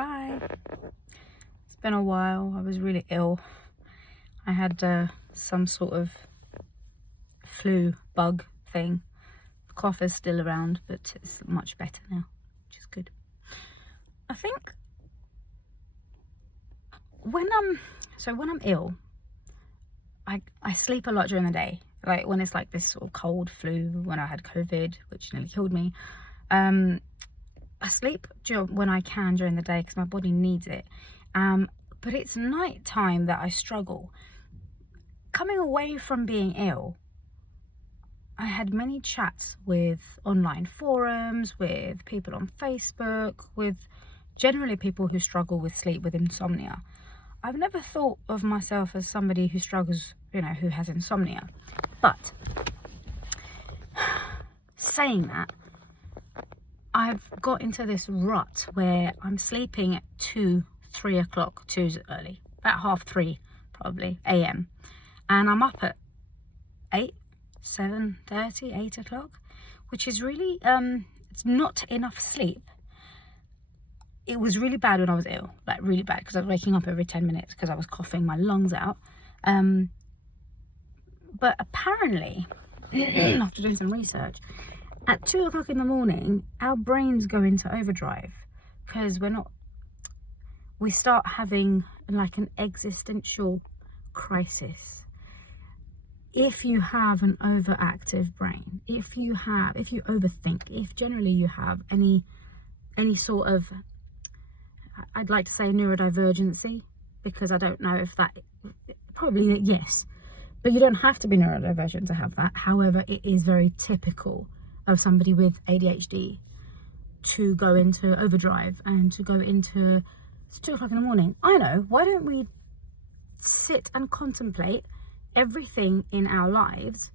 Hi. It's been a while. I was really ill. I had some sort of flu bug thing. The cough is still around, but it's much better now, which is good. I think when I'm ill, I sleep a lot during the day. Like when it's like this sort of cold flu, when I had COVID, which nearly killed me. I sleep when I can during the day because my body needs it. But it's night time that I struggle. Coming away from being ill, I had many chats with online forums, with people on Facebook, with generally people who struggle with sleep, with insomnia. I've never thought of myself as somebody who struggles, who has insomnia. But saying that, I've got into this rut where I'm sleeping at 2, 3 o'clock, 2's early, about 3:30 probably, a.m. And I'm up at 8, 7:30, 8 o'clock, which is really, it's not enough sleep. It was really bad when I was ill, like really bad, because I was waking up every 10 minutes because I was coughing my lungs out. But apparently, after doing some research, at 2 o'clock in the morning, our brains go into overdrive because we start having like an existential crisis. If you have an overactive brain, if you overthink, if generally you have any sort of, I'd like to say neurodivergency, because I don't know if that, probably yes, but you don't have to be neurodivergent to have that. However, it is very typical of somebody with ADHD to go into overdrive and to go into, it's 2 o'clock in the morning. I know, why don't we sit and contemplate everything in our lives?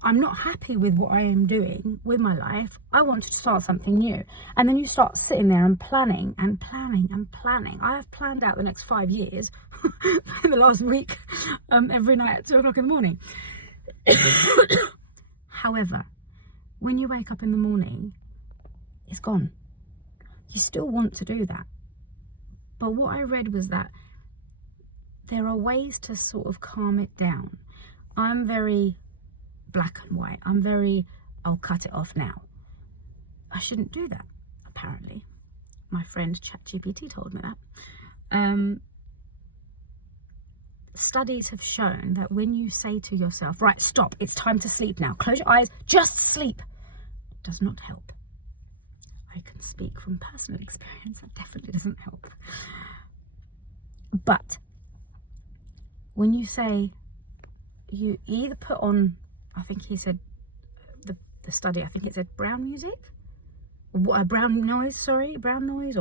I'm not happy with what I am doing with my life. I want to start something new. And then you start sitting there and planning and planning and planning. I have planned out the next 5 years in the last week, every night at 2 o'clock in the morning. However, when you wake up in the morning, it's gone. You still want to do that. But what I read was that there are ways to sort of calm it down. I'm very black and white. I'm very, I'll cut it off now. I shouldn't do that, apparently. My friend ChatGPT told me that. Studies have shown that when you say to yourself, right, stop, it's time to sleep now, close your eyes, just sleep, it does not help. I can speak from personal experience, that definitely doesn't help. But when you say, you either put on, I think he said, the study, I think it said brown noise or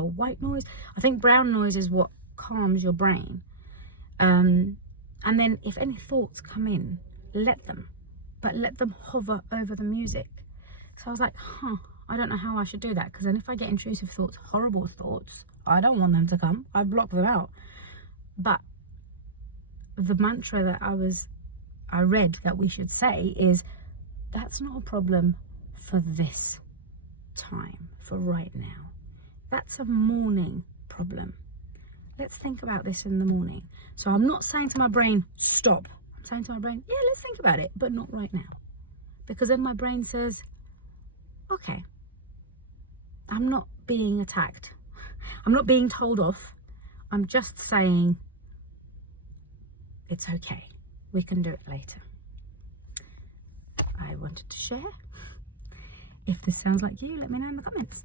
white noise. I think brown noise is what calms your brain. And then if any thoughts come in, let them hover over the music. So I was like, I don't know how I should do that, because then if I get intrusive thoughts, horrible thoughts, I don't want them to come. I block them out. But the mantra that I read that we should say is, that's not a problem for this time, for right now. That's a morning problem. Let's think about this in the morning. So I'm not saying to my brain, stop. I'm saying to my brain, yeah, let's think about it, but not right now. Because then my brain says, okay, I'm not being attacked. I'm not being told off. I'm just saying, it's okay. We can do it later. I wanted to share. If this sounds like you, let me know in the comments.